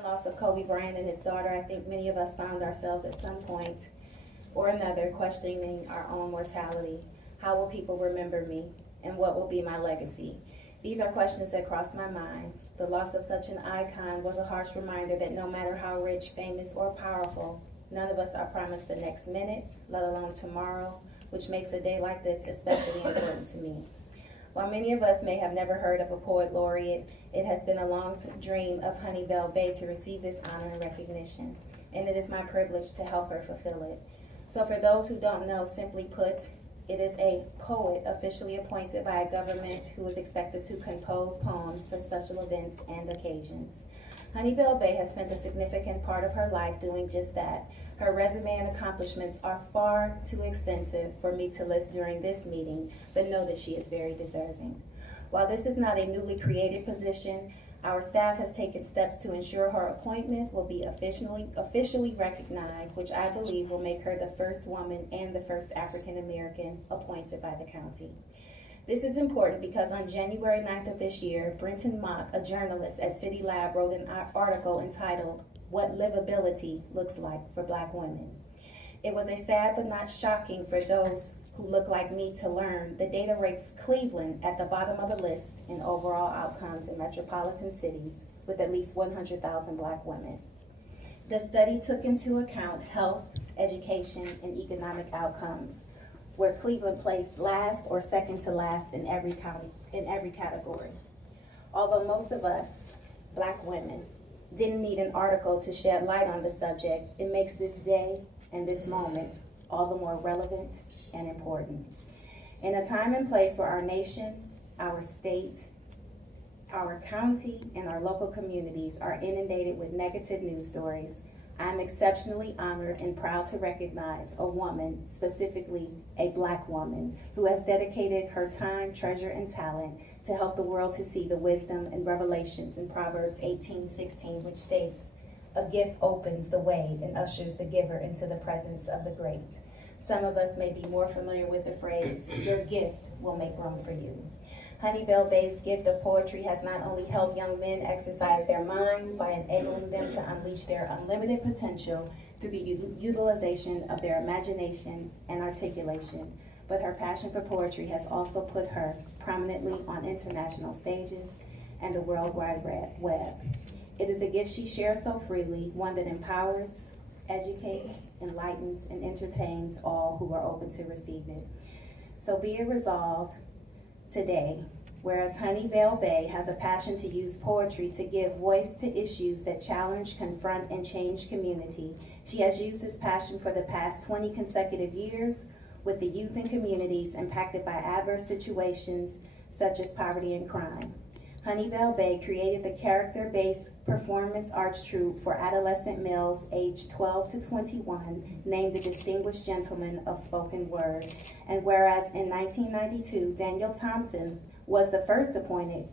sudden loss of Kobe Bryant and his daughter, I think many of us found ourselves at some point or another questioning our own mortality. How will people remember me? And what will be my legacy? These are questions that cross my mind. The loss of such an icon was a harsh reminder that no matter how rich, famous, or powerful, none of us are promised the next minute, let alone tomorrow, which makes a day like this especially important to me. While many of us may have never heard of a poet laureate, it has been a long dream of Honey Bell-Bey to receive this honor and recognition, and it is my privilege to help her fulfill it. So for those who don't know, simply put, it is a poet officially appointed by a government who is expected to compose poems for special events and occasions. Honey Bell-Bey has spent a significant part of her life doing just that. Her resume and accomplishments are far too extensive for me to list during this meeting, but know that she is very deserving. While this is not a newly created position, our staff has taken steps to ensure her appointment will be officially recognized, which I believe will make her the first woman and the first African American appointed by the county. This is important because on January 9th of this year, Brenton Mock, a journalist at City Lab, wrote an article entitled, "What Livability Looks Like for Black Women." It was a sad but not shocking for those who look like me to learn the data rates Cleveland at the bottom of the list in overall outcomes in metropolitan cities with at least 100,000 Black women. The study took into account health, education, and economic outcomes, where Cleveland placed last or second to last in every category. Although most of us, Black women, didn't need an article to shed light on the subject, it makes this day and this moment all the more relevant and important. In a time and place where our nation, our state, our county, and our local communities are inundated with negative news stories, I'm exceptionally honored and proud to recognize a woman, specifically a Black woman, who has dedicated her time, treasure, and talent to help the world to see the wisdom and revelations in Proverbs 18:16, which states, "A gift opens the way and ushers the giver into the presence of the great." Some of us may be more familiar with the phrase, "Your gift will make room for you." Honey Bell-Bey's gift of poetry has not only helped young men exercise their mind by enabling them to unleash their unlimited potential through the utilization of their imagination and articulation, but her passion for poetry has also put her prominently on international stages and the World Wide Web. It is a gift she shares so freely, one that empowers, educates, enlightens, and entertains all who are open to receive it. So be it resolved today, whereas Honey Bell-Bey has a passion to use poetry to give voice to issues that challenge, confront, and change community, she has used this passion for the past 20 consecutive years with the youth and communities impacted by adverse situations such as poverty and crime. Honey Bell-Bey created the character-based performance arts troupe for adolescent males aged 12 to 21, named the Distinguished Gentleman of Spoken Word. And whereas in 1992, Daniel Thompson was the first appointed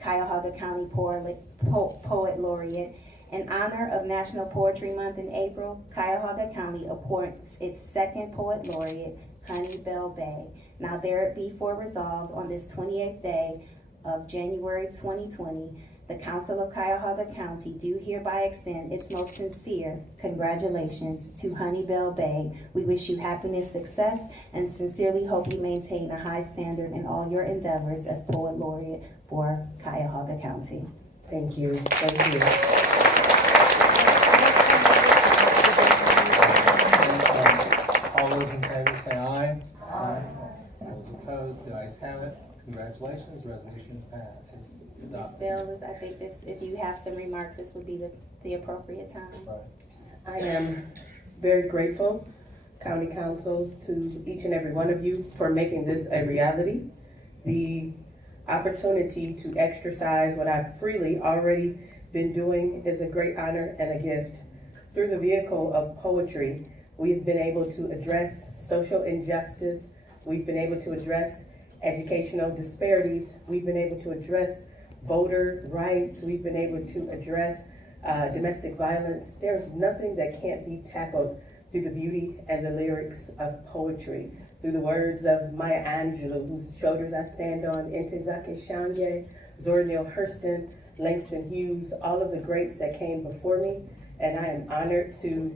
Cuyahoga County Poet Laureate, in honor of National Poetry Month in April, Cuyahoga County appoints its second Poet Laureate, Honey Bell-Bey. Now there it be for resolved on this 28th day of January 2020, the Council of Cuyahoga County do hereby extend its most sincere congratulations to Honey Bell-Bey. We wish you happiness, success, and sincerely hope you maintain a high standard in all your endeavors as Poet Laureate for Cuyahoga County. Thank you. Thank you. All those in favor say aye. Aye. Those opposed, the ayes have it. Congratulations, resolution is passed. Ms. Bell, I think if you have some remarks, this would be the appropriate time. Right. I am very grateful, County Council, to each and every one of you for making this a reality. The opportunity to exercise what I've freely already been doing is a great honor and a gift. Through the vehicle of poetry, we've been able to address social injustice. We've been able to address educational disparities. We've been able to address voter rights. We've been able to address domestic violence. There's nothing that can't be tackled through the beauty and the lyrics of poetry, through the words of Maya Angelou, whose shoulders I stand on, Ntozake Shange, Zora Neale Hurston, Langston Hughes, all of the greats that came before me, and I am honored to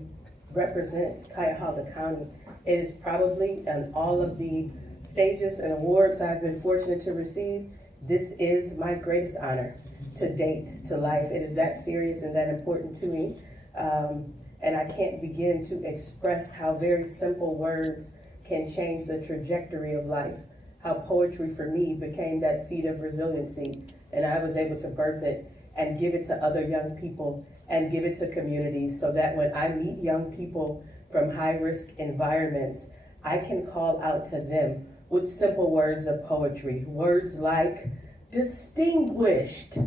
represent Cuyahoga County. It is probably on all of the stages and awards I've been fortunate to receive, this is my greatest honor to date, to life. It is that serious and that important to me. And I can't begin to express how very simple words can change the trajectory of life. How poetry for me became that seed of resiliency, and I was able to birth it and give it to other young people and give it to communities so that when I meet young people from high-risk environments, I can call out to them with simple words of poetry, words like distinguished,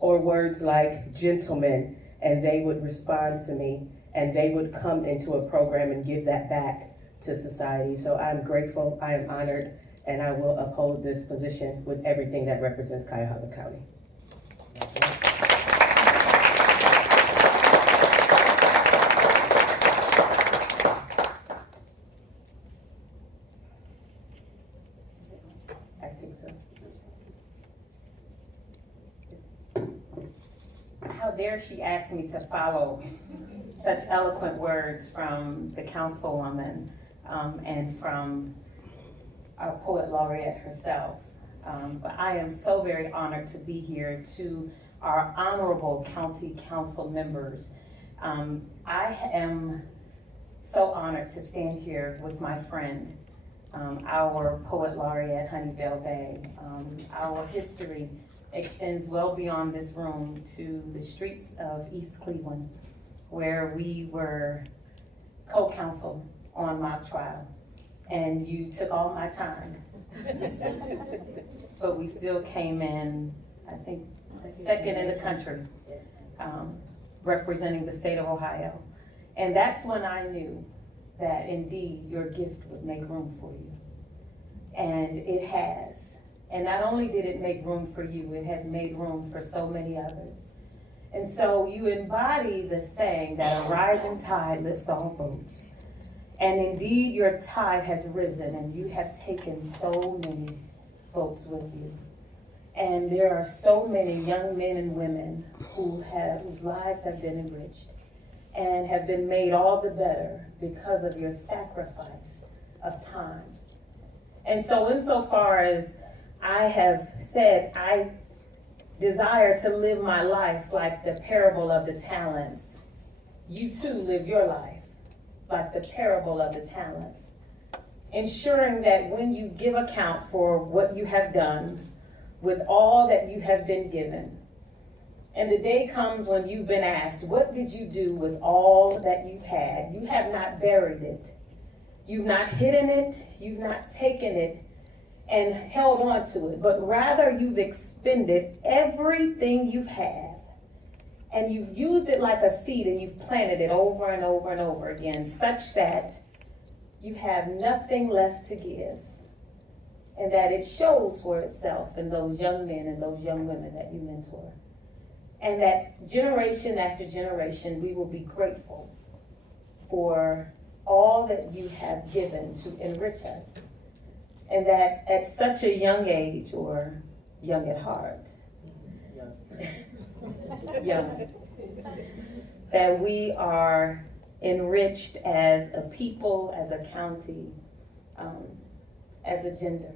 or words like gentleman, and they would respond to me and they would come into a program and give that back to society. So I'm grateful, I am honored, and I will uphold this position with everything that represents Cuyahoga County. I think so. How dare she ask me to follow such eloquent words from the councilwoman and from our poet laureate herself. But I am so very honored to be here, to our honorable county council members. I am so honored to stand here with my friend, our poet laureate, Honey Bell-Bey. Our history extends well beyond this room to the streets of East Cleveland, where we were co-counsel on mock trial. And you took all my time. But we still came in, I think, second in the country, representing the state of Ohio. And that's when I knew that indeed your gift would make room for you. And it has. And not only did it make room for you, it has made room for so many others. And so you embody the saying that a rising tide lifts all boats. And indeed, your tide has risen, and you have taken so many boats with you. And there are so many young men and women whose lives have been enriched and have been made all the better because of your sacrifice of time. And so insofar as I have said, I desire to live my life like the parable of the talents, you too live your life like the parable of the talents, ensuring that when you give account for what you have done with all that you have been given, and the day comes when you've been asked, what did you do with all that you've had? You have not buried it. You've not hidden it. You've not taken it and held on to it, but rather you've expended everything you've had. And you've used it like a seed and you've planted it over and over and over again, such that you have nothing left to give. And that it shows for itself in those young men and those young women that you mentor. And that generation after generation, we will be grateful for all that you have given to enrich us. And that at such a young age, or young at heart, young, that we are enriched as a people, as a county, as a gender.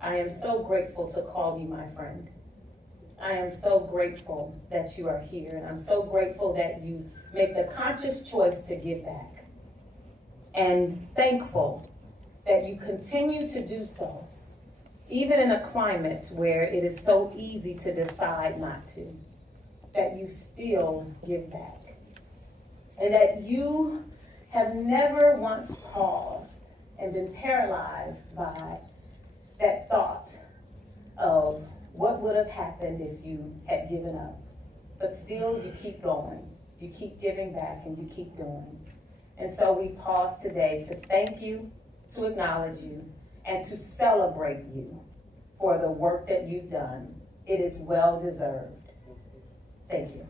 I am so grateful to call you my friend. I am so grateful that you are here, and I'm so grateful that you make the conscious choice to give back, and thankful that you continue to do so, even in a climate where it is so easy to decide not to, that you still give back. And that you have never once paused and been paralyzed by that thought of what would have happened if you had given up. But still, you keep going, you keep giving back, and you keep doing. And so we pause today to thank you, to acknowledge you, and to celebrate you for the work that you've done. It is well deserved. Thank you.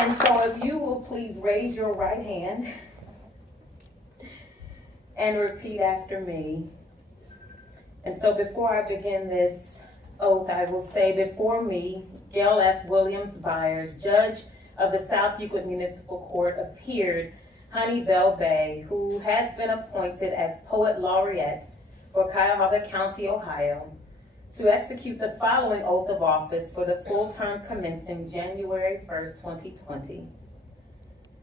And so if you will please raise your right hand and repeat after me. And so before I begin this oath, I will say before me, Gail F. Williams Byers, Judge of the South Euclid Municipal Court, appeared Honey Bell-Bey, who has been appointed as Poet Laureate for Cuyahoga County, Ohio, to execute the following oath of office for the full term commencing January 1st, 2020.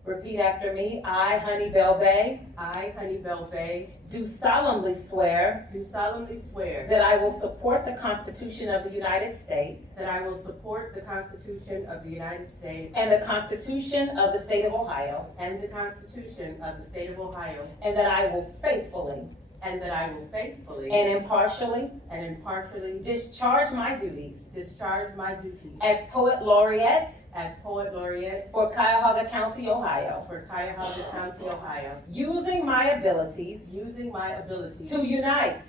Repeat after me. I, Honey Bell-Bey, I, Honey Bell-Bey, do solemnly swear do solemnly swear that I will support the Constitution of the United States that I will support the Constitution of the United States and the Constitution of the State of Ohio, and the Constitution of the State of Ohio, and that I will faithfully and that I will faithfully and impartially and impartially discharge my duties discharge my duties as Poet Laureate as Poet Laureate for Cuyahoga County, Ohio, for Cuyahoga County, Ohio, using my abilities using my ability to unite,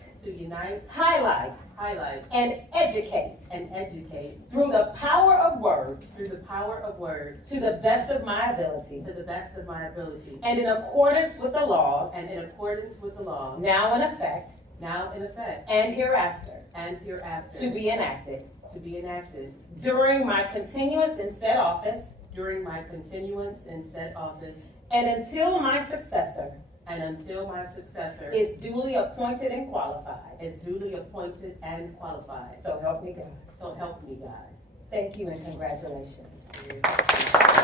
highlight, highlight, and educate and educate through the power of words through the power of words to the best of my ability to the best of my ability and in accordance with the laws and in accordance with the laws now in effect now in effect and hereafter and hereafter to be enacted during my continuance in said office during my continuance in said office and until my successor and until my successor is duly appointed and qualified. is duly appointed and qualified. So help me God. So help me God. Thank you and congratulations.